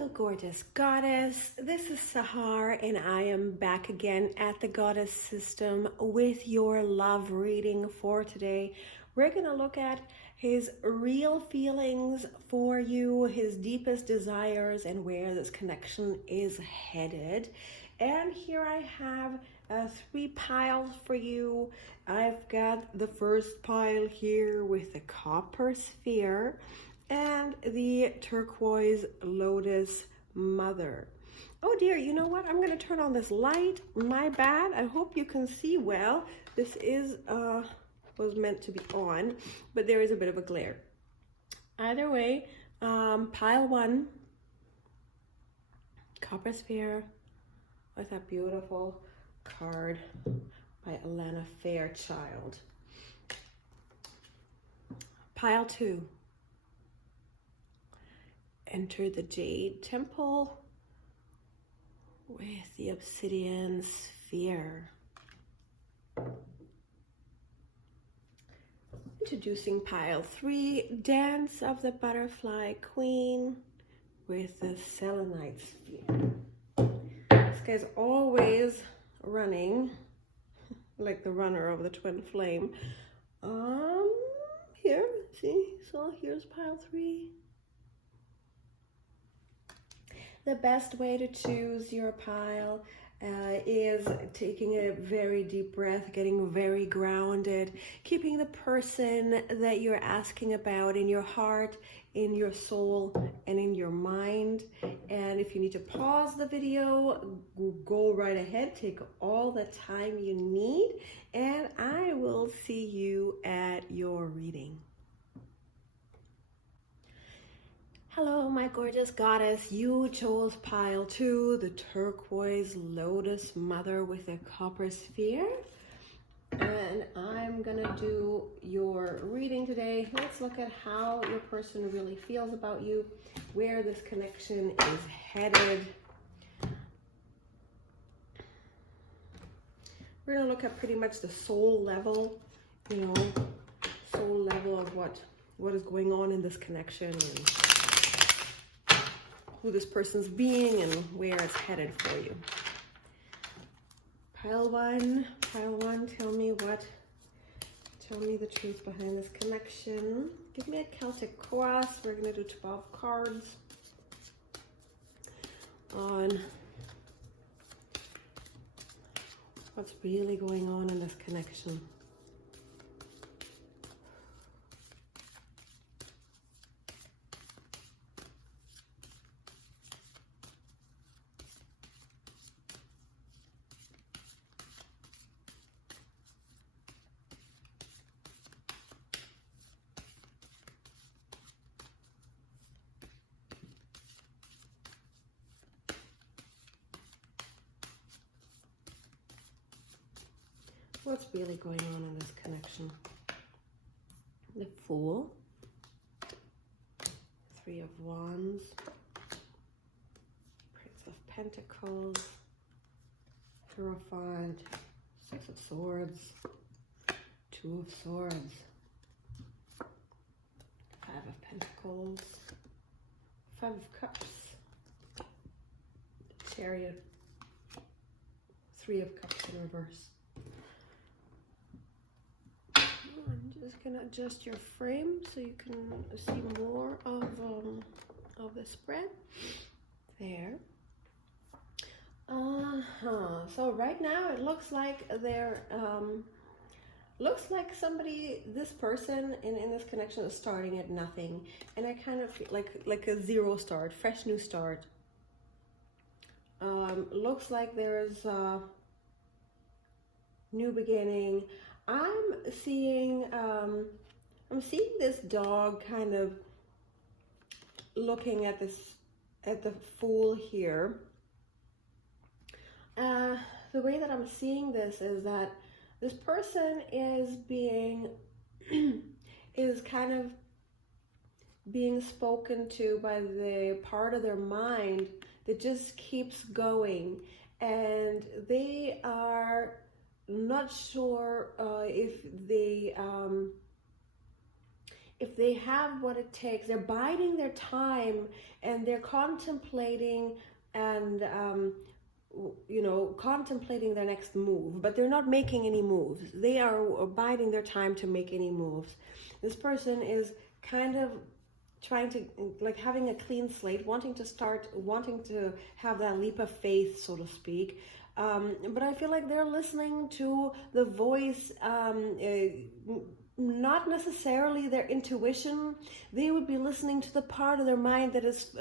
Hello, gorgeous goddess. This is Sahar, and I am back again at the Goddess System with your love reading for today. We're going to look at his real feelings for you, his deepest desires, and where this connection is headed. And here I have 3 piles for you. I've got the first pile here with the copper sphere and the turquoise lotus mother. Oh dear, you know what? I'm going to turn on this light. My bad. I hope you can see well. This is was meant to be on, but there is a bit of a glare. Either way, pile 1, copper sphere with a beautiful card by Alana Fairchild. Pile 2. Enter the Jade Temple with the obsidian sphere. Introducing pile 3, Dance of the Butterfly Queen with the selenite sphere. This guy's always running, like the runner of the twin flame. Here, see, so here's pile 3. The best way to choose your pile is taking a very deep breath, getting very grounded, keeping the person that you're asking about in your heart, in your soul, and in your mind. And if you need to pause the video, go right ahead, take all the time you need, and I will see you at your reading. Hello, my gorgeous goddess. You chose pile 2, the turquoise lotus mother with a copper sphere. And I'm gonna do your reading today. Let's look at how your person really feels about you, where this connection is headed. We're gonna look at pretty much the soul level, soul level of what is going on in this connection, and who this person's being and where it's headed for you. Pile 1, tell me the truth behind this connection. Give me a Celtic cross. We're gonna do 12 cards on what's really going on in this connection. What's really going on in this connection? The Fool, 3 of Wands, Prince of Pentacles, Hierophant, 6 of Swords, 2 of Swords, 5 of Pentacles, 5 of Cups, Chariot, 3 of Cups in reverse. I'm just gonna adjust your frame so you can see more of the spread. There. So right now it looks like somebody, this person in this connection is starting at nothing, and I kind of feel like a zero start, fresh new start. Looks like there's a new beginning. I'm seeing this dog kind of looking at the Fool here. The way that I'm seeing this is that this person is kind of being spoken to by the part of their mind that just keeps going, and they are not sure if if they have what it takes, they're biding their time and they're contemplating and contemplating their next move, but they're not making any moves. They are biding their time to make any moves. This person is kind of trying to, like, having a clean slate, wanting to have that leap of faith, so to speak. But I feel like they're listening to the voice, not necessarily their intuition. They would be listening to the part of their mind that is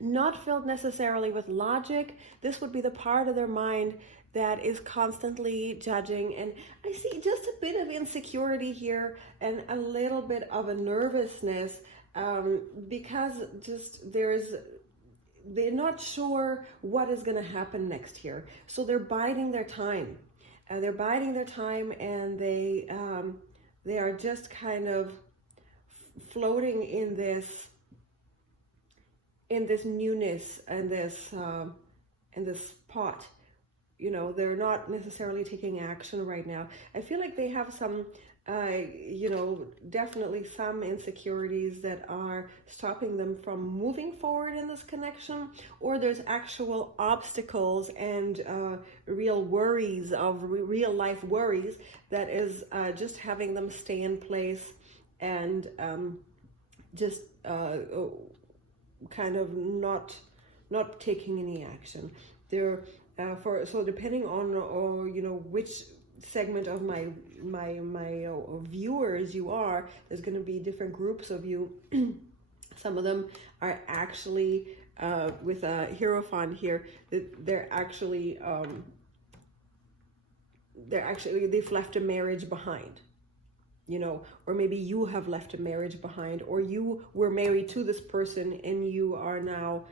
not filled necessarily with logic. This would be the part of their mind that is constantly judging. And I see just a bit of insecurity here and a little bit of a nervousness, because just they're not sure what is going to happen next here. So they're biding their time. And they are just kind of floating in this newness and this pot. They're not necessarily taking action right now. I feel like they have some definitely some insecurities that are stopping them from moving forward in this connection, or there's actual obstacles and real worries of real life worries that is just having them stay in place and just kind of not taking any action. They're so depending on which segment of my viewers you are, there's going to be different groups of you. Some of them are actually with a Hierophant here, they've left a marriage behind, or maybe you have left a marriage behind, or you were married to this person and you are now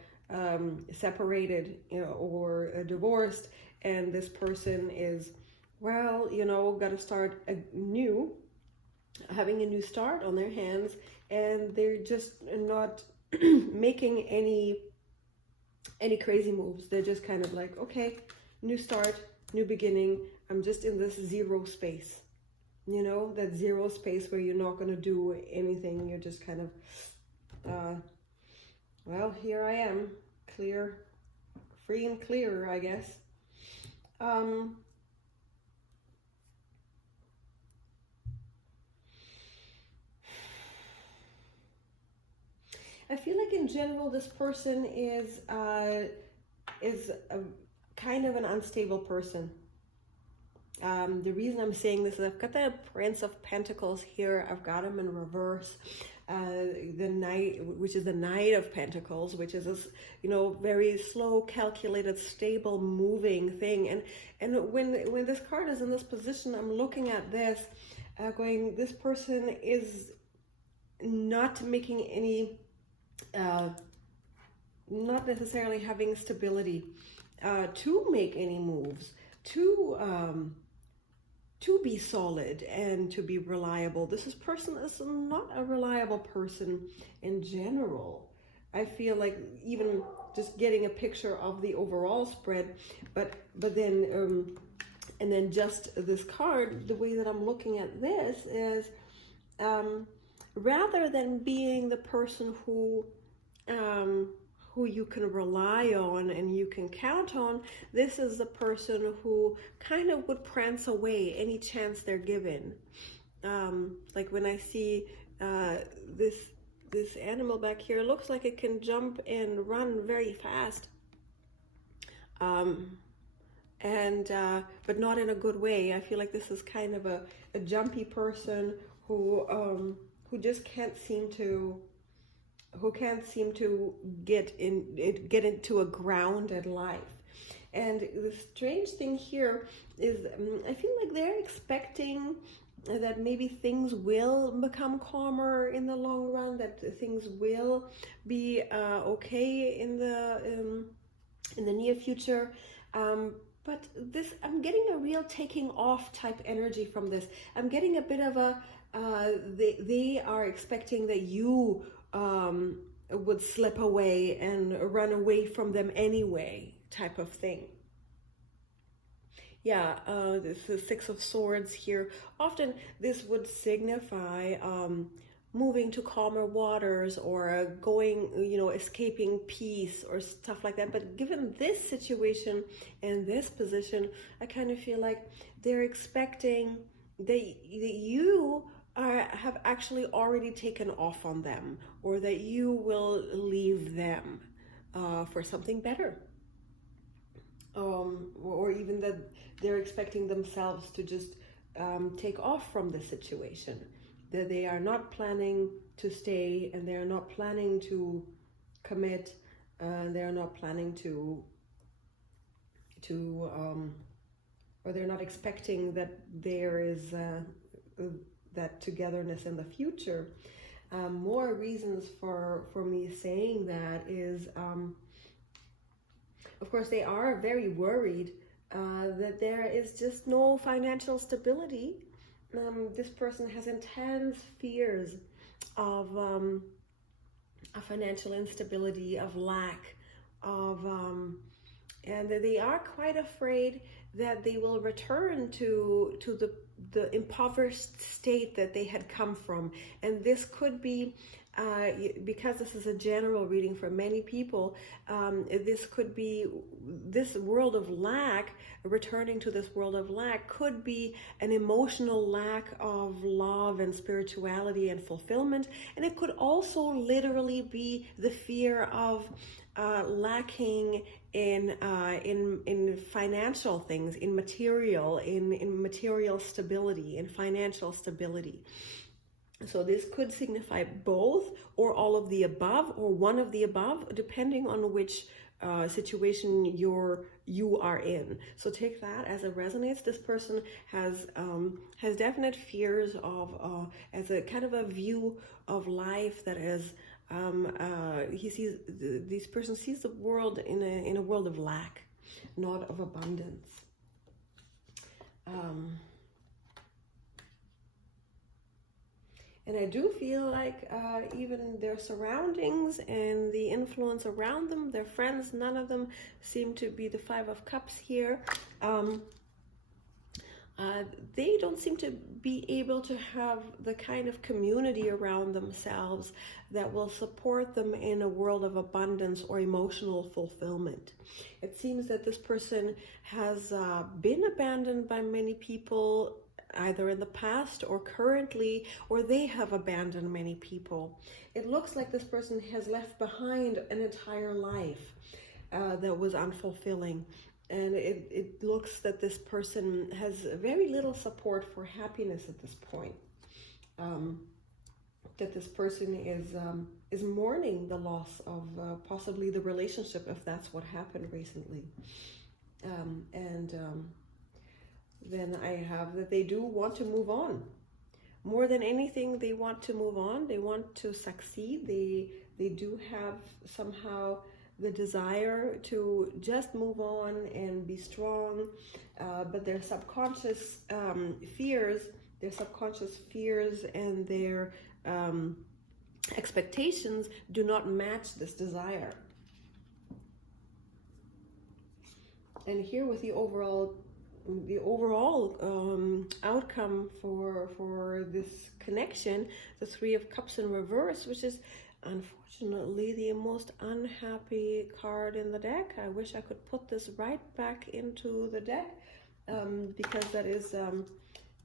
separated, or divorced, and this person is, got to start anew, having a new start on their hands, and they're just not making any crazy moves. They're just kind of like, okay, new start, new beginning. I'm just in this zero space, that zero space where you're not going to do anything. You're just kind of, here I am, clear, free and clear, I guess. I feel like in general, this person is a kind of an unstable person. The reason I'm saying this is I've got the Prince of Pentacles here. I've got him in reverse. The Knight, which is the Knight of Pentacles, which is this, very slow, calculated, stable, moving thing. And when this card is in this position, I'm looking at this, going, this person is not making any, not necessarily having stability to make any moves, to be solid and to be reliable. This person is not a reliable person in general. I feel like even just getting a picture of the overall spread, but then and then just this card, the way that I'm looking at this is, rather than being the person who you can rely on and you can count on, this is the person who kind of would prance away any chance they're given. Like when I see this animal back here, it looks like it can jump and run very fast, but not in a good way. I feel like this is kind of a jumpy person who just can't seem to get into a grounded life. And the strange thing here is I feel like they're expecting that maybe things will become calmer in the long run, that things will be okay in the near future. But this, I'm getting a real taking off type energy from this. I'm getting a bit of a they are expecting that you would slip away and run away from them anyway, type of thing. This is Six of Swords here. Often this would signify moving to calmer waters or going, escaping peace or stuff like that. But given this situation and this position, I kind of feel like they're expecting that you have actually already taken off on them, or that you will leave them for something better. Or even that they're expecting themselves to just take off from the situation, that they are not planning to stay, and they're not planning to commit, they're not planning to or they're not expecting that there is that togetherness in the future. More reasons for me saying that is, of course, they are very worried that there is just no financial stability. This person has intense fears of financial instability, of lack, and they are quite afraid that they will return to the impoverished state that they had come from. And this could be, because this is a general reading for many people, this could be, this world of lack, returning to this world of lack could be an emotional lack of love and spirituality and fulfillment. And it could also literally be the fear of lacking in financial things, in material stability, in financial stability. So this could signify both, or all of the above, or one of the above, depending on which situation you are in. So take that as it resonates. This person has definite fears of as a kind of a view of life that is. This person sees the world in a world of lack, not of abundance. And I do feel like even their surroundings and the influence around them, their friends, none of them seem to be the Five of Cups here. They don't seem to be able to have the kind of community around themselves that will support them in a world of abundance or emotional fulfillment. It seems that this person has been abandoned by many people, either in the past or currently, or they have abandoned many people. It looks like this person has left behind an entire life that was unfulfilling. And it looks that this person has very little support for happiness at this point. That this person is mourning the loss of possibly the relationship, if that's what happened recently. Then I have that they do want to move on. More than anything, they want to move on. They want to succeed. They do have somehow the desire to just move on and be strong, but their subconscious fears and their expectations do not match this desire. And here with the overall outcome for this connection, the Three of Cups in reverse, which is unfortunately the most unhappy card in the deck. I wish I could put this right back into the deck, because that is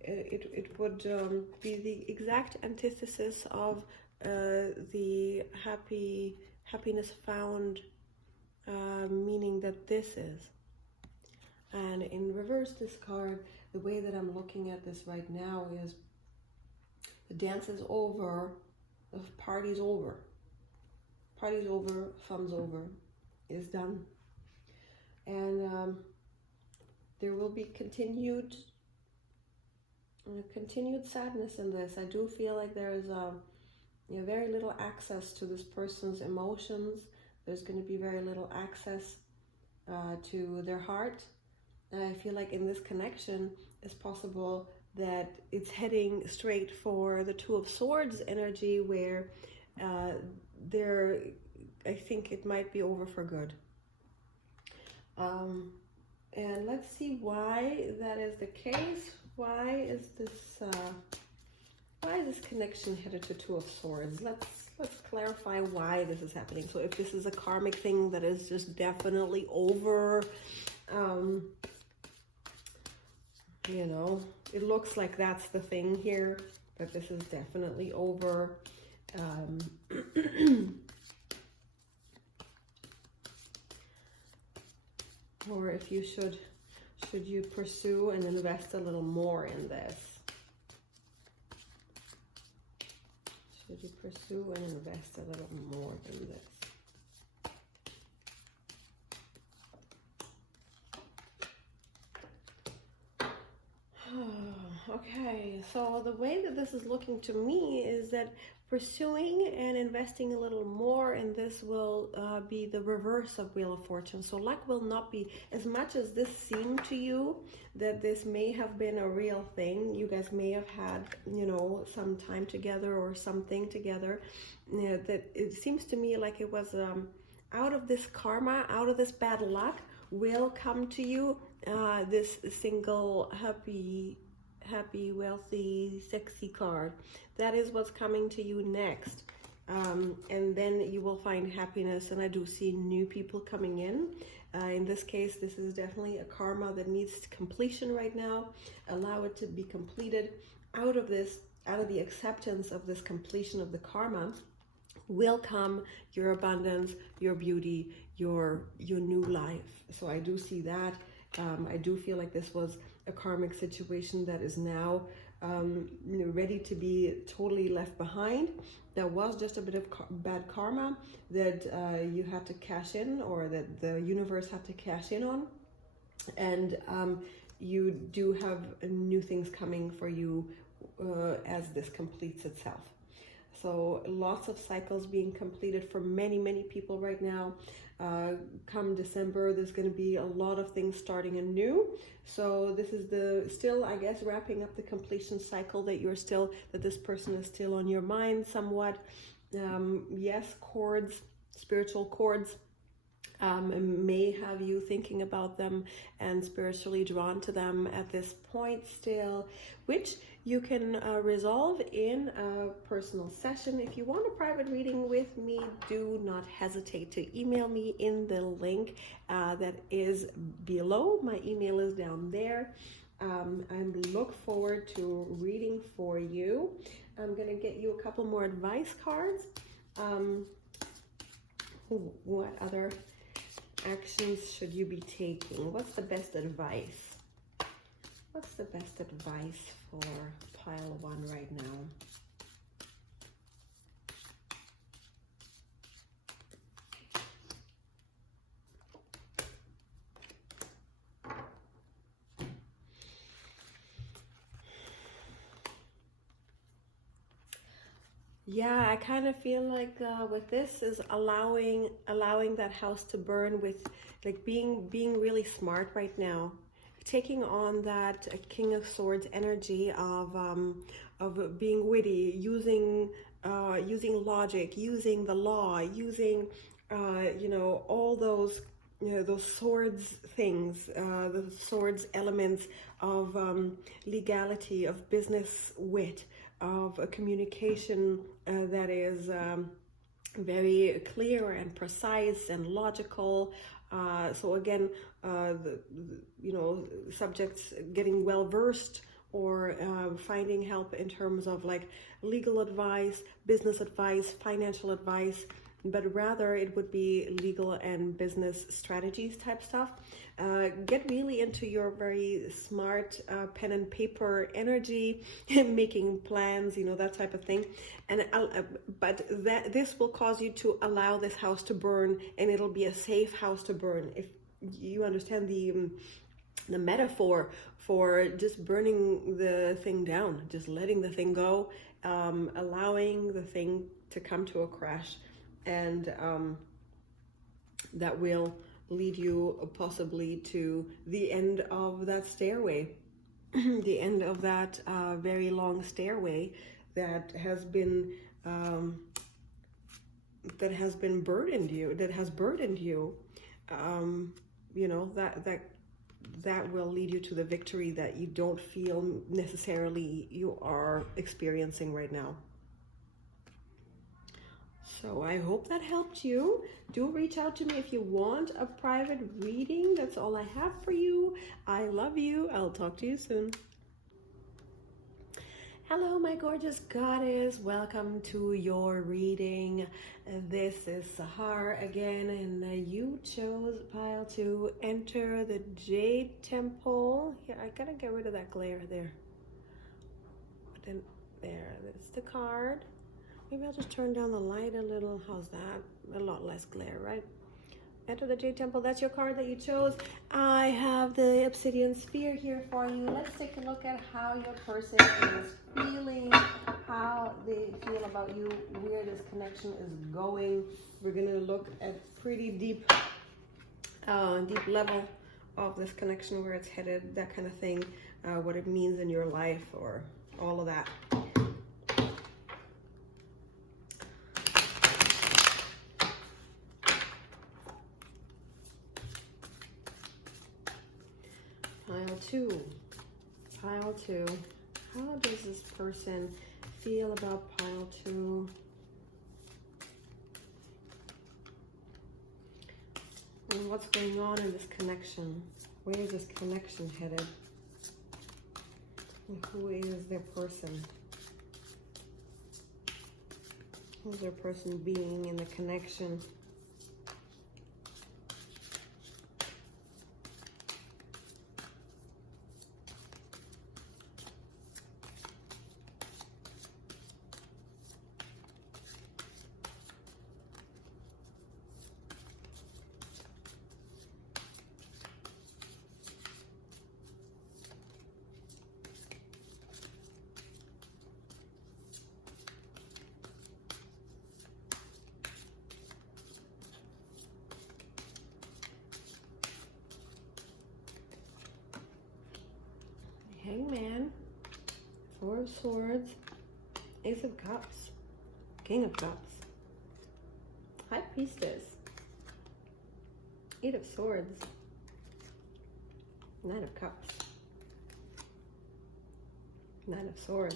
it would be the exact antithesis of the happiness found meaning that this is. And in reverse, this card, the way that I'm looking at this right now is the dance is over, the party's over. Party's over, fun's over, is done. And there will be continued sadness in this. I do feel like there is very little access to this person's emotions. There's going to be very little access to their heart. And I feel like in this connection, it's possible that it's heading straight for the Two of Swords energy, where I think it might be over for good. And let's see why that is the case. Why is this Why is this connection headed to Two of Swords? Let's clarify why this is happening. So if this is a karmic thing that is just definitely over, you know, it looks like that's the thing here, but this is definitely over. Or if you should you pursue and invest a little more in this? Should you pursue and invest a little more in this? Okay, so the way that this is looking to me is that pursuing and investing a little more in this will be the reverse of Wheel of Fortune. So luck will not be, as much as this seemed to you that this may have been a real thing, you guys may have had, you know, some time together or something together, you know, that it seems to me like it was out of this karma, out of this bad luck will come to you this single, happy, wealthy, sexy card. That is what's coming to you next. And then you will find happiness, and I do see new people coming in. In this case, this is definitely a karma that needs completion right now. Allow it to be completed. Out of the acceptance of this completion of the karma will come your abundance, your beauty, your new life. So I do see that. I do feel like this was a karmic situation that is now ready to be totally left behind. There was just a bit of bad karma that you had to cash in, or that the universe had to cash in on. And you do have new things coming for you as this completes itself. So lots of cycles being completed for many, many people right now. Come December, there's going to be a lot of things starting anew. So this is still, I guess, wrapping up the completion cycle that this person is still on your mind somewhat. Yes, cords, spiritual cords, may have you thinking about them and spiritually drawn to them at this point still, which you can resolve in a personal session. If you want a private reading with me, do not hesitate to email me in the link that is below. My email is down there. I look forward to reading for you. I'm going to get you a couple more advice cards. What other actions should you be taking? What's the best advice? What's the best advice for pile 1 right now? Yeah, I kind of feel like with this is allowing that house to burn, with like being really smart right now, taking on that King of Swords energy of being witty, using logic, using the law, using you know, all those, you know, those swords things, the swords elements of legality, of business wit, of a communication that is very clear and precise and logical. So again, you know, subjects getting well versed, or finding help in terms of like legal advice, business advice, financial advice, but rather it would be legal and business strategies type stuff. Get really into your very smart pen and paper energy, making plans, you know, that type of thing. And but this will cause you to allow this house to burn, and it'll be a safe house to burn. If you understand the metaphor for just burning the thing down, just letting the thing go, allowing the thing to come to a crash, and that will lead you possibly to the end of that stairway, the end of that very long stairway that has been burdened you, you know, that that will lead you to the victory that you don't feel necessarily you are experiencing right now. So I hope that helped you. Do reach out to me if you want a private reading. That's all I have for you. I love you. I'll talk to you soon. Hello, my gorgeous goddess. Welcome to your reading. This is Sahar again, and you chose pile 2, Enter the Jade Temple. Here, I gotta get rid of that glare there. But then, there, that's the card. Maybe I'll just turn down the light a little. How's that? A lot less glare, right? Enter the Jade Temple. That's your card that you chose. I have the Obsidian Sphere here for you. Let's take a look at how your person is feeling, how they feel about you, where this connection is going. We're going to look at pretty deep level of this connection, where it's headed, that kind of thing, what it means in your life, or all of that. Pile 2. How does this person feel about pile 2? And what's going on in this connection? Where is this connection headed? And who is their person? Who's their person being in the connection? Hangman, Four of Swords, Ace of Cups, King of Cups, High Priestess, Eight of Swords, Knight of Cups, Knight of Swords,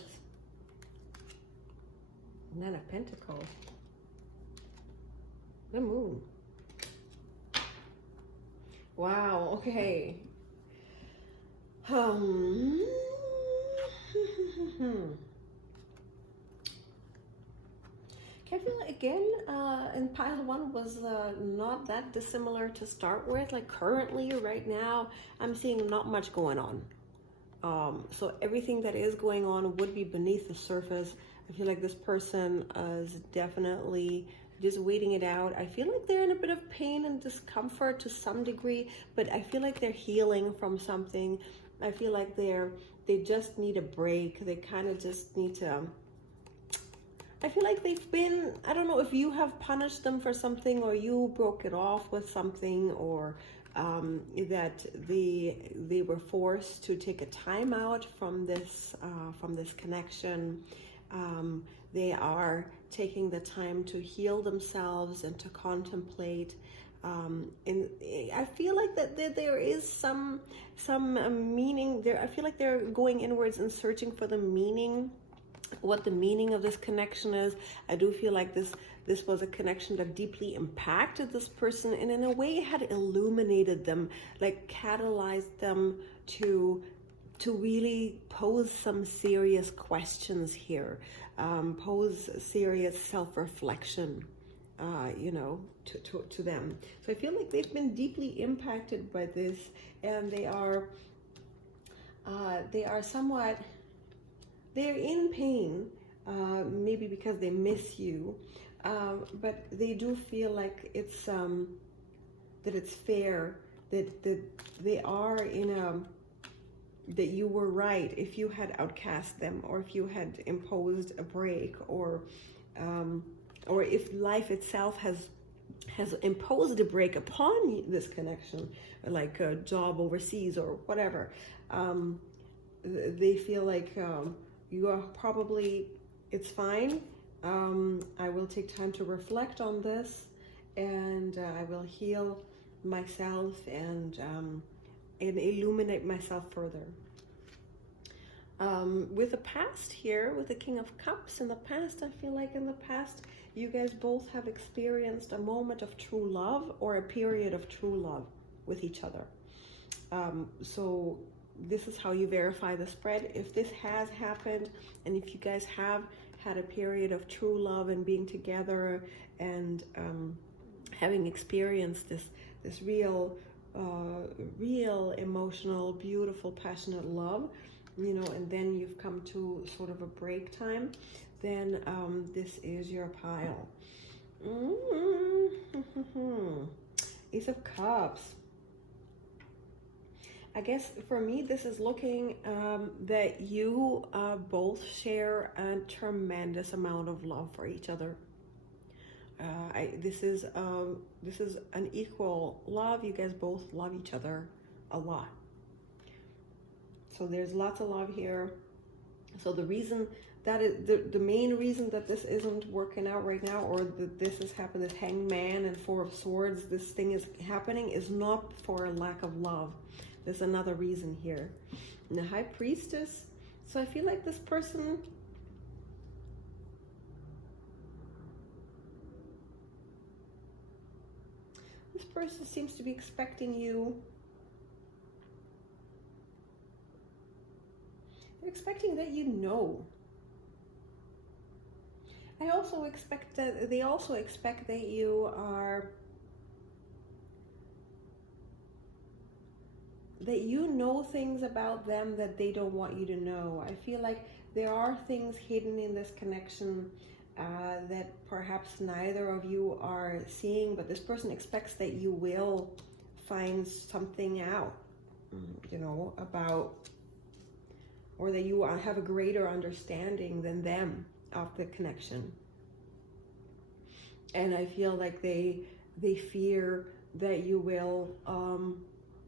Knight of Pentacles, the Moon. Wow, okay. Okay, I feel like, again, in pile 1 was not that dissimilar to start with. Like currently, right now, I'm seeing not much going on. So everything that is going on would be beneath the surface. I feel like this person is definitely just waiting it out. I feel like they're in a bit of pain and discomfort to some degree, but I feel like they're healing from something. I feel like they just need a break. They kind of just need to, I feel like they've been, I don't know if you have punished them for something, or you broke it off with something, or that they were forced to take a time out from this connection. They are taking the time to heal themselves and to contemplate. And I feel like that there is some meaning there. I feel like they're going inwards and searching for the meaning, what the meaning of this connection is. I do feel like this was a connection that deeply impacted this person, and in a way had illuminated them, like catalyzed them to really pose some serious questions here, pose serious self-reflection, to them. So I feel like they've been deeply impacted by this, and they are somewhat, they're in pain, maybe because they miss you, but they do feel like it's that it's fair, that they are in a, that you were right if you had outcast them, or if you had imposed a break, or if life itself has imposed a break upon this connection, like a job overseas or whatever. They feel like you are probably, it's fine. I will take time to reflect on this, and I will heal myself, and and illuminate myself further. With the past here, with the King of Cups, in the past, I feel like in the past, you guys both have experienced a moment of true love or a period of true love with each other. So this is how you verify the spread. If this has happened, and if you guys have had a period of true love and being together and having experienced this real emotional, beautiful, passionate love, you know, and then you've come to sort of a break time, then this is your pile. Ace of Cups. I guess for me, this is looking that you both share a tremendous amount of love for each other. This is an equal love. You guys both love each other a lot. So there's lots of love here. So the reason that is the main reason that this isn't working out right now, or that this has happened, this Hanged Man and Four of Swords, this thing is happening, is not for a lack of love. There's another reason here. And the High Priestess. So I feel like this person, seems to be expecting you. They're expecting that you know. I also expect that they also expect that you are, that you know things about them that they don't want you to know. I feel like there are things hidden in this connection that perhaps neither of you are seeing, but this person expects that you will find something out, you know, about, or that you have a greater understanding than them of the connection. And I feel like they fear that you will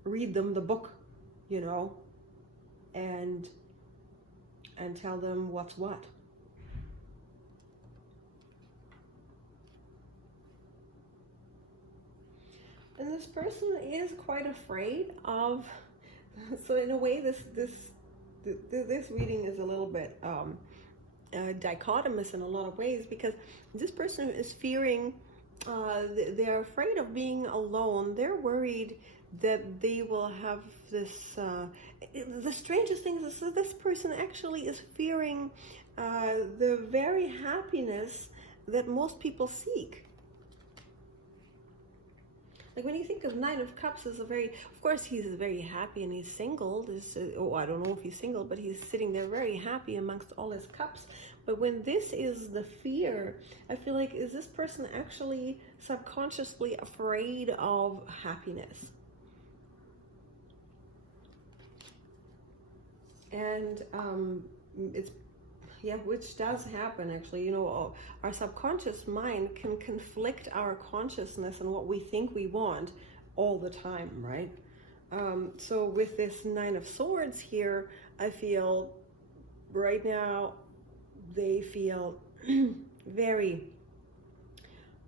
read them the book, you know, and tell them what's what. And this person is quite afraid of, so in a way this reading is a little bit dichotomous in a lot of ways, because this person is fearing, they're afraid of being alone. They're worried that they will have this, the strangest thing is that this person actually is fearing the very happiness that most people seek. Like when you think of Nine of Cups as a very, of course he's very happy and he's single. I don't know if he's single, but he's sitting there very happy amongst all his cups. But when this is the fear, I feel like, is this person actually subconsciously afraid of happiness? And it's, yeah, which does happen actually. You know, our subconscious mind can conflict our consciousness and what we think we want all the time, right? So with this Nine of Swords here, I feel right now they feel very,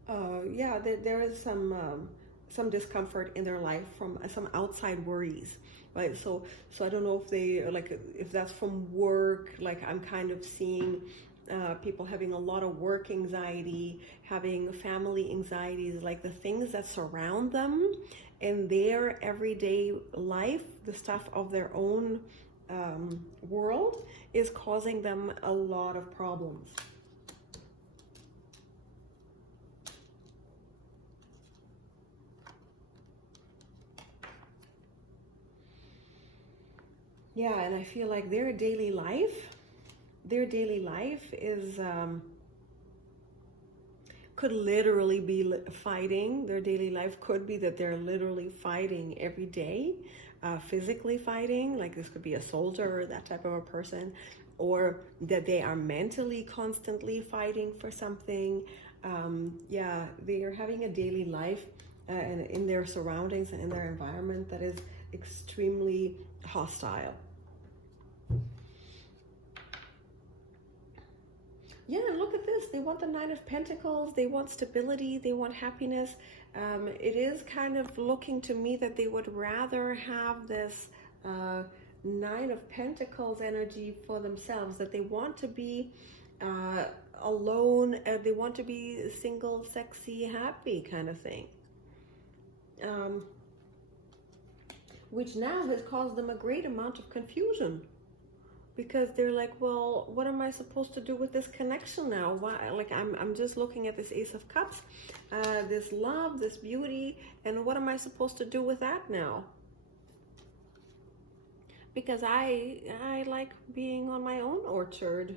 yeah, there is some discomfort in their life from some outside worries. Right, so I don't know if they, like, if that's from work. Like I'm kind of seeing people having a lot of work anxiety, having family anxieties, like the things that surround them in their everyday life, the stuff of their own world is causing them a lot of problems. Yeah, and I feel like their daily life is, could literally be fighting. Their daily life could be that they're literally fighting every day, physically fighting, like this could be a soldier or that type of a person, or that they are mentally constantly fighting for something. Yeah, they are having a daily life and in their surroundings and in their environment that is extremely hostile. Yeah, look at this. They want the Nine of Pentacles. They want stability. They want happiness. It is kind of looking to me that they would rather have this Nine of Pentacles energy for themselves, that they want to be alone, they want to be single, sexy, happy kind of thing. Which now has caused them a great amount of confusion, because they're like, well, what am I supposed to do with this connection now? Why? Like, I'm just looking at this Ace of Cups, this love, this beauty, and what am I supposed to do with that now? Because I like being on my own orchard,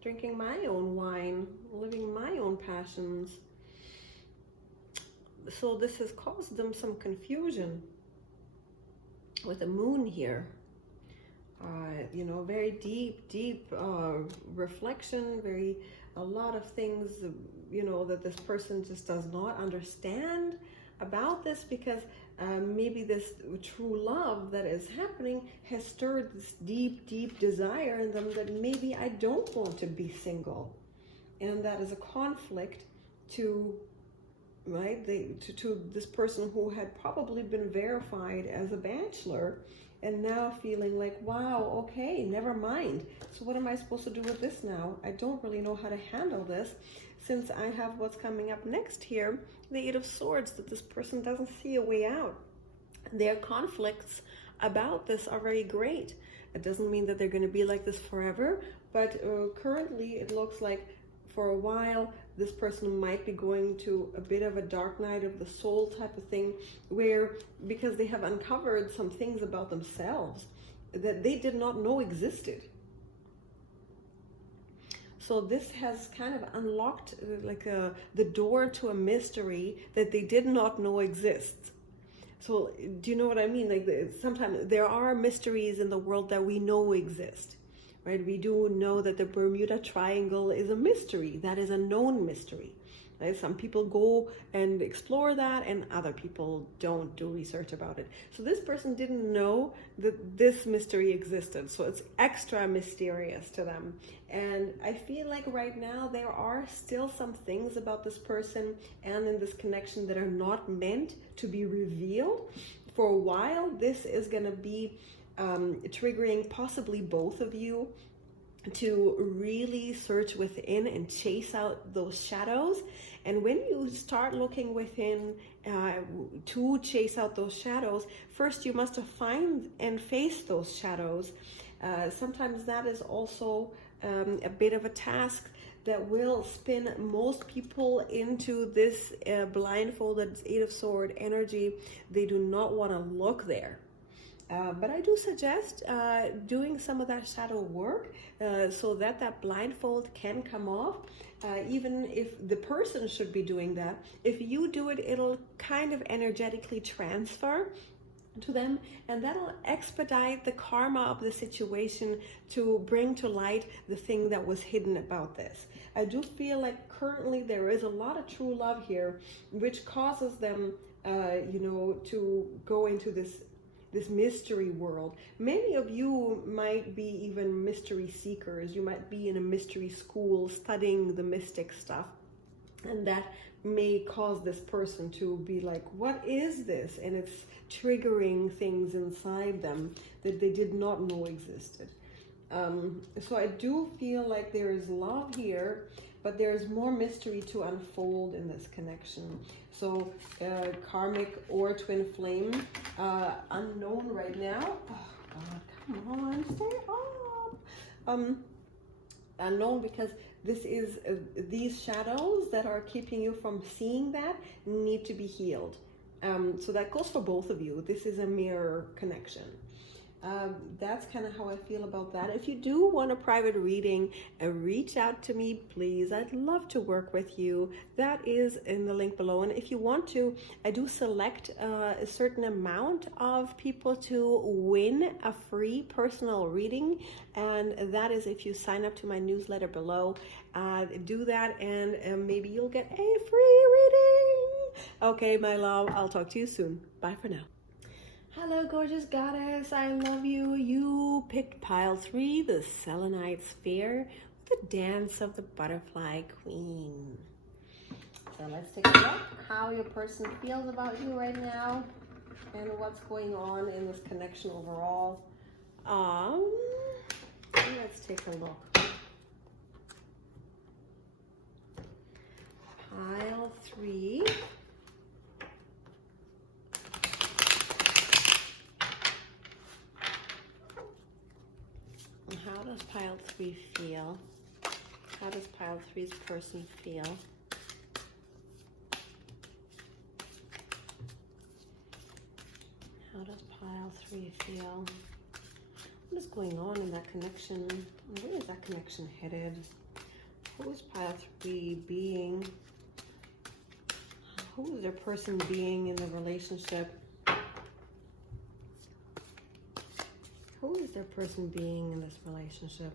drinking my own wine, living my own passions. So this has caused them some confusion with the moon here. You know, very deep reflection, a lot of things, you know, that this person just does not understand about this, because maybe this true love that is happening has stirred this deep desire in them that maybe I don't want to be single. And that is a conflict to, right, to this person who had probably been verified as a bachelor, and now feeling like, wow, okay, never mind. So what am I supposed to do with this now? I don't really know how to handle this, since I have what's coming up next here, the Eight of Swords, that this person doesn't see a way out. Their conflicts about this are very great. It doesn't mean that they're going to be like this forever, but currently it looks like for a while this person might be going to a bit of a dark night of the soul type of thing, where, because they have uncovered some things about themselves that they did not know existed. So this has kind of unlocked like the door to a mystery that they did not know exists. So do you know what I mean? Like, sometimes there are mysteries in the world that we know exist, right? We do know that the Bermuda Triangle is a mystery. That is a known mystery. Right? Some people go and explore that, and other people don't do research about it. So this person didn't know that this mystery existed. So it's extra mysterious to them. And I feel like right now there are still some things about this person and in this connection that are not meant to be revealed. For a while, this is going to be triggering possibly both of you to really search within and chase out those shadows. And when you start looking within to chase out those shadows, first you must find and face those shadows. Sometimes that is also a bit of a task that will spin most people into this blindfolded Eight of Swords energy. They do not want to look there. But I do suggest doing some of that shadow work so that that blindfold can come off. Even if the person should be doing that, if you do it, it'll kind of energetically transfer to them, and that'll expedite the karma of the situation to bring to light the thing that was hidden about this. I do feel like currently there is a lot of true love here, which causes them, you know, to go into this mystery world. Many of you might be even mystery seekers. You might be in a mystery school studying the mystic stuff, and that may cause this person to be like, what is this? And it's triggering things inside them that they did not know existed. So I do feel like there is love here, but there's more mystery to unfold in this connection. So karmic or twin flame, unknown right now. Oh God, come on, stay up. Unknown, because this is these shadows that are keeping you from seeing that need to be healed. So that goes for both of you. This is a mirror connection. That's kind of how I feel about that. If you do want a private reading, reach out to me, please. I'd love to work with you. That is in the link below. And if you want to, I do select a certain amount of people to win a free personal reading. And that is if you sign up to my newsletter below. Do that, and maybe you'll get a free reading. Okay, my love, I'll talk to you soon. Bye for now. Hello, gorgeous goddess. I love you. You picked pile 3, the selenite sphere, with the dance of the butterfly queen. So let's take a look how your person feels about you right now and what's going on in this connection overall. Let's take a look. Pile 3. How does pile 3 feel? How does pile 3's person feel? How does pile 3 feel? What is going on in that connection? Where is that connection headed? Who is pile 3 being? Who is their person being in the relationship? Who is their person being in this relationship?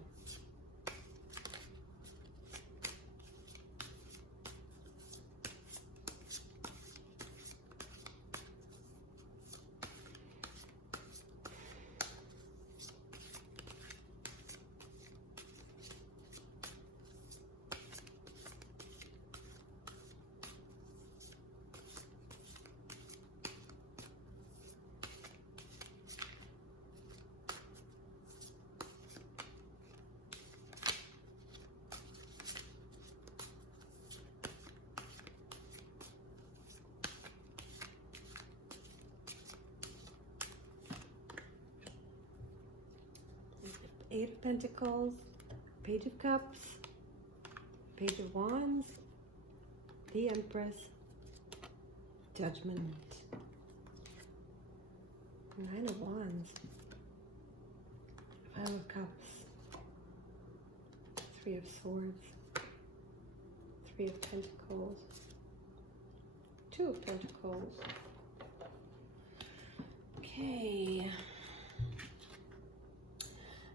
Eight of Pentacles, Page of Cups, Page of Wands, the Empress, Judgment, Nine of Wands, Five of Cups, Three of Swords, Three of Pentacles, Two of Pentacles. Okay.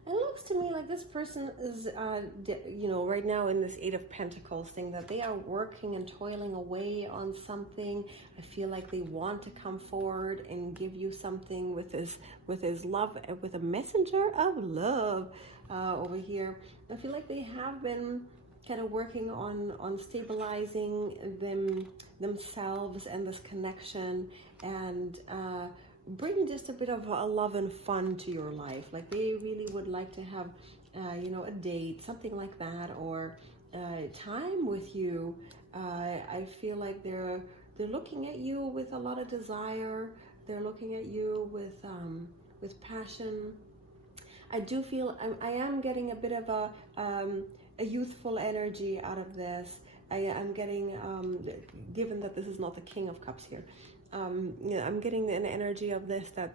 It looks to me like this person is, right now in this Eight of Pentacles thing, that they are working and toiling away on something. I feel like they want to come forward and give you something with his love, with a messenger of love over here. I feel like they have been kind of working on stabilizing themselves and this connection, and bring just a bit of a love and fun to your life. Like they really would like to have, a date, something like that, or time with you. I feel like they're looking at you with a lot of desire. They're looking at you with passion. I do feel I am getting a bit of a youthful energy out of this. I am getting, given that this is not the King of Cups here, I'm getting an energy of this that,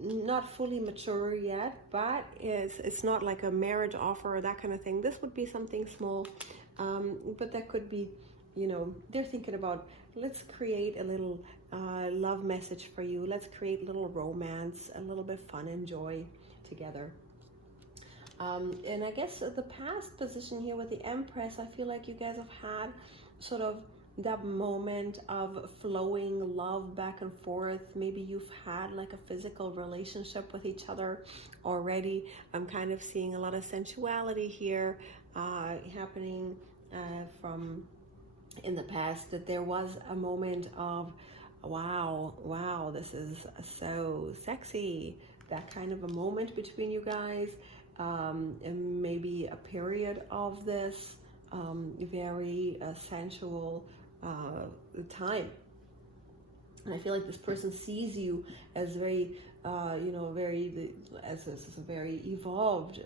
not fully mature yet, but it's not like a marriage offer or that kind of thing. This would be something small, but that could be, they're thinking about, let's create a little love message for you. Let's create a little romance, a little bit of fun and joy together. And I guess the past position here with the Empress, I feel like you guys have had sort of that moment of flowing love back and forth. Maybe you've had like a physical relationship with each other already. I'm kind of seeing a lot of sensuality here happening from in the past, that there was a moment of wow, this is so sexy, that kind of a moment between you guys, and maybe a period of this very sensual time. And I feel like this person sees you as very, as a very evolved,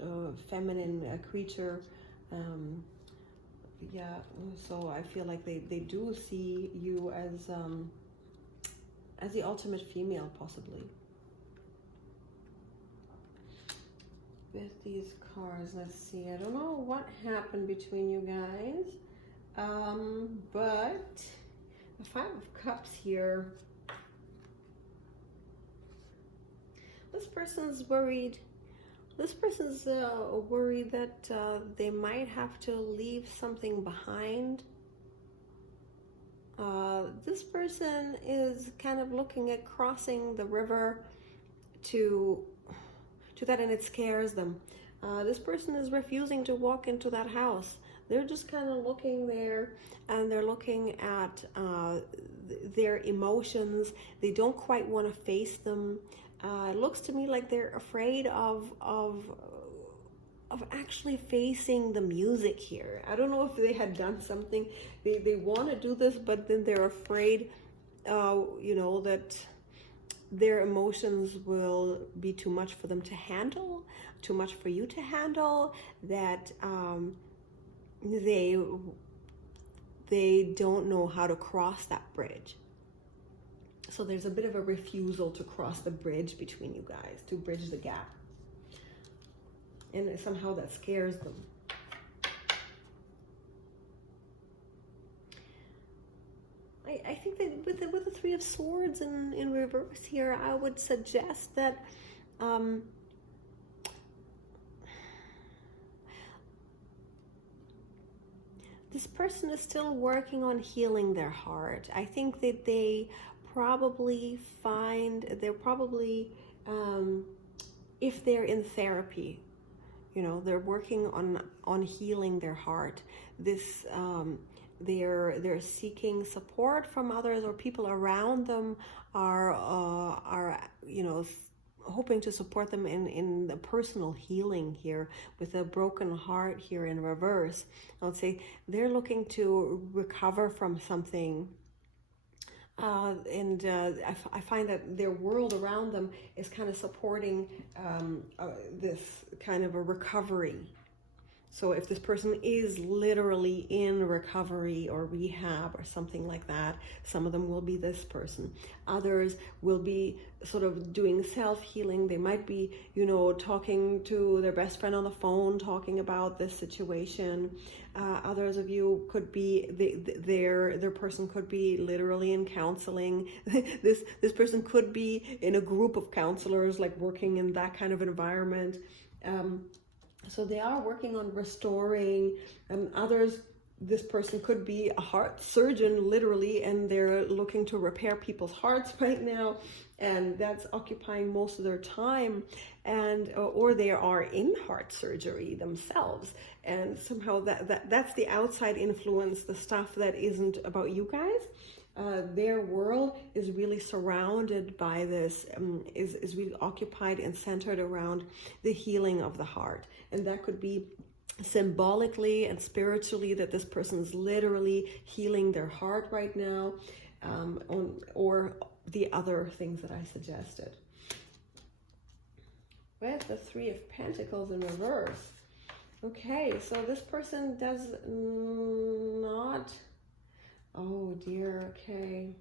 feminine creature. So I feel like they do see you as the ultimate female, possibly. With these cards, let's see. I don't know what happened between you guys, but the Five of Cups here. This person's worried. This person's worried that they might have to leave something behind. This person is kind of looking at crossing the river to that, and it scares them. This person is refusing to walk into that house. They're just kind of looking there, and they're looking at their emotions. They don't quite want to face them. It looks to me like they're afraid of actually facing the music here. I don't know if they had done something. They want to do this, but then they're afraid, that their emotions will be too much for them to handle, too much for you to handle, that they don't know how to cross that bridge. So there's a bit of a refusal to cross the bridge between you guys, to bridge the gap. And somehow that scares them. I think that with the Three of Swords in reverse here, I would suggest that this person is still working on healing their heart. I think that they're probably, if they're in therapy, they're working on healing their heart. This they're seeking support from others, or people around them are hoping to support them in the personal healing here, with a broken heart here in reverse. I would say they're looking to recover from something. I find that their world around them is kind of supporting this kind of a recovery. So if this person is literally in recovery or rehab or something like that, some of them will be this person. Others will be sort of doing self-healing. They might be, talking to their best friend on the phone, talking about this situation. Others of you could be, their person could be literally in counseling. This person could be in a group of counselors, like working in that kind of environment. So they are working on restoring. Others, this person could be a heart surgeon, literally, and they're looking to repair people's hearts right now, and that's occupying most of their time. Or they are in heart surgery themselves, and somehow that's the outside influence, the stuff that isn't about you guys. Their world is really surrounded by this, is really occupied and centered around the healing of the heart. And that could be symbolically and spiritually, that this person is literally healing their heart right now, or the other things that I suggested. With the Three of Pentacles in reverse. Okay, so this person does not... Oh dear, okay.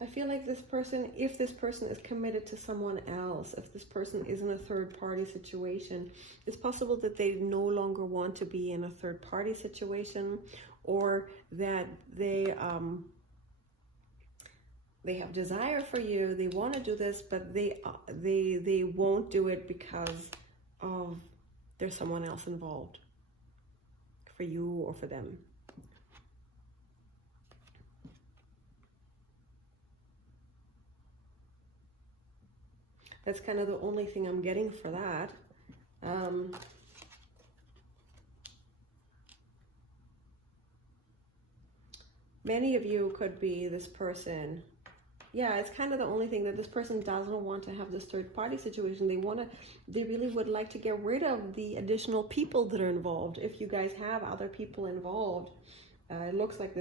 I feel like this person, if this person is committed to someone else, if this person is in a third-party situation, it's possible that they no longer want to be in a third-party situation, or that they have desire for you, they want to do this, but they won't do it because of there's someone else involved, for you or for them. That's kind of the only thing I'm getting for that. Many of you could be this person. Yeah, it's kind of the only thing, that this person doesn't want to have this third-party situation. They really would like to get rid of the additional people that are involved. If you guys have other people involved, it looks like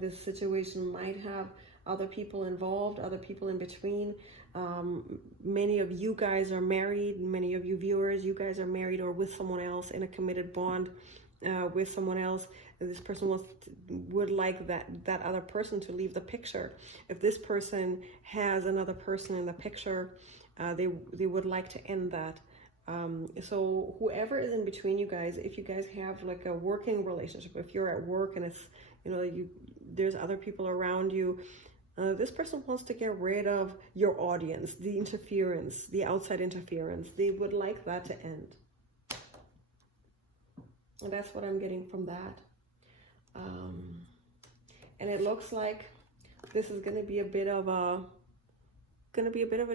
this situation might have other people involved, other people in between. Many of you guys are married. Many of you viewers, you guys are married or with someone else in a committed bond with someone else. This person would like that other person to leave the picture. If this person has another person in the picture, they would like to end that. So whoever is in between you guys, if you guys have like a working relationship, if you're at work and it's, there's other people around you, this person wants to get rid of your audience, the interference, the outside interference. They would like that to end. And that's what I'm getting from that. And it looks like this is going to be a bit of a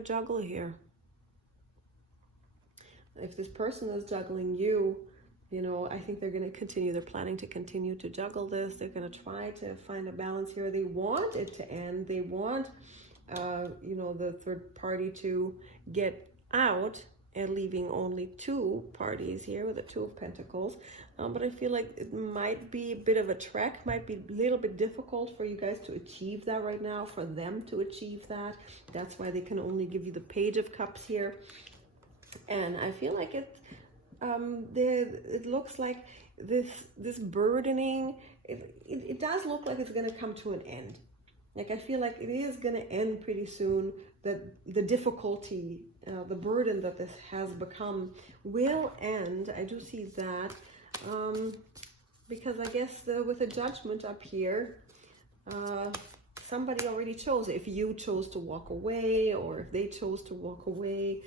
juggle here. if this person is juggling you, you know, I think they're going to continue, they're planning to continue to juggle this. They're going to try to find a balance here. They want it to end. They want, you know, the third party to get out and leaving only two parties here with the Two of Pentacles. But I feel like it might be a bit of a trek, might be a little bit difficult for you guys to achieve that right now, for them to achieve that. That's why they can only give you the Page of Cups here. And I feel like it looks like this burdening, it does look like it's going to come to an end. Like I feel like it is going to end pretty soon, that the difficulty, the burden that this has become will end. I do see that, because I guess with the Judgment up here, somebody already chose. If you chose to walk away, or if they chose to walk away.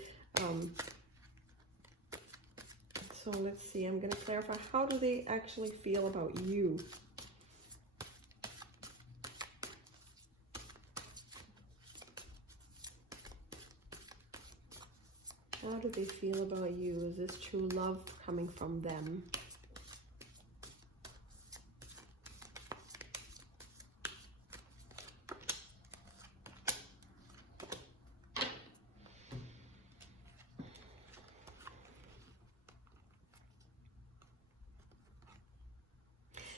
So let's see, I'm going to clarify, how do they actually feel about you? How do they feel about you? Is this true love coming from them?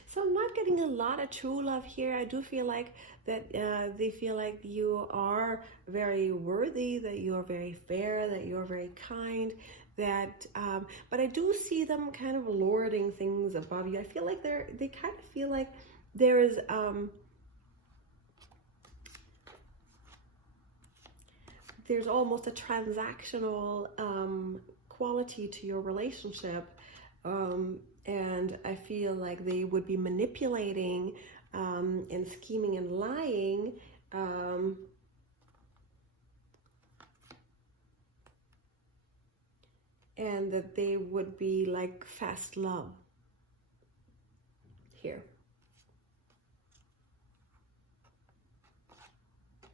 So I'm not getting a lot of true love here. I do feel like that they feel like you are very worthy, that you are very fair, that you are very kind, that but I do see them kind of lording things above you. I feel like they kind of feel like there is there's almost a transactional quality to your relationship. And I feel like they would be manipulating and scheming and lying, and that they would be like fast love here.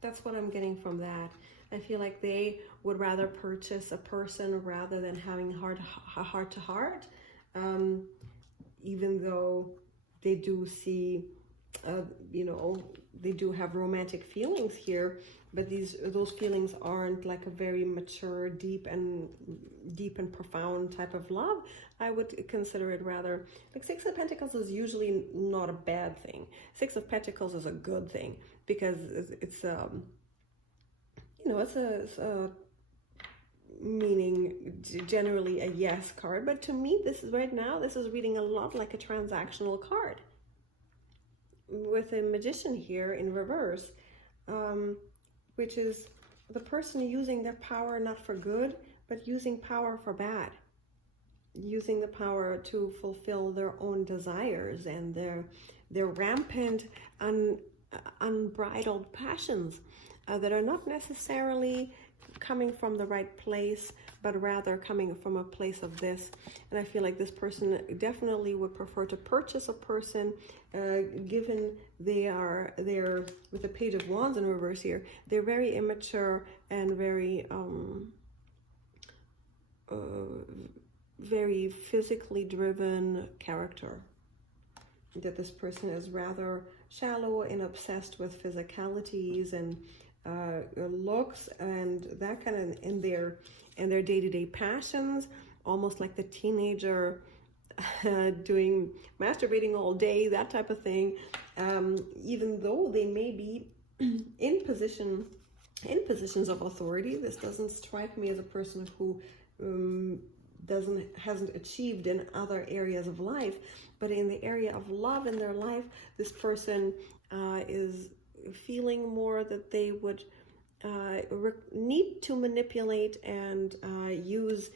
That's what I'm getting from that. I feel like they would rather purchase a person rather than having heart to heart. Even though they do see, you know, they do have romantic feelings here, but those feelings aren't like a very mature, deep and profound type of love. I would consider it rather like Six of Pentacles is usually not a bad thing. Six of Pentacles is a good thing, because it's you know, it's a meaning generally a yes card, but to me this is right now, this is reading a lot like a transactional card with a Magician here in reverse, which is the person using their power not for good, but using power for bad, using the power to fulfill their own desires and their rampant unbridled passions that are not necessarily coming from the right place, but rather coming from a place of this. And I feel like this person definitely would prefer to purchase a person, given they're with the Page of Wands in reverse here, they're very immature and very very physically driven character. That this person is rather shallow and obsessed with physicalities and looks and that kind of in their day-to-day passions, almost like the teenager doing masturbating all day, that type of thing. Even though they may be in positions of authority, this doesn't strike me as a person who hasn't achieved in other areas of life, but in the area of love in their life, this person is feeling more that they would need to manipulate and use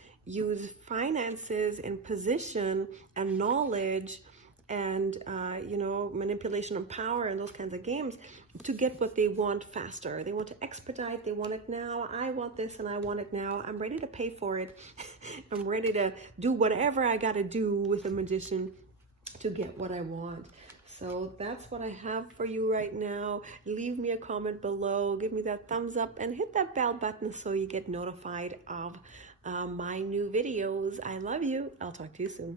finances and position and knowledge and you know, manipulation and power and those kinds of games to get what they want faster. They want to expedite, they want it now. I want this and I want it now. I'm ready to pay for it. I'm ready to do whatever I got to do with a Magician to get what I want. So that's what I have for you right now. Leave me a comment below, give me that thumbs up, and hit that bell button so you get notified of my new videos. I love you. I'll talk to you soon.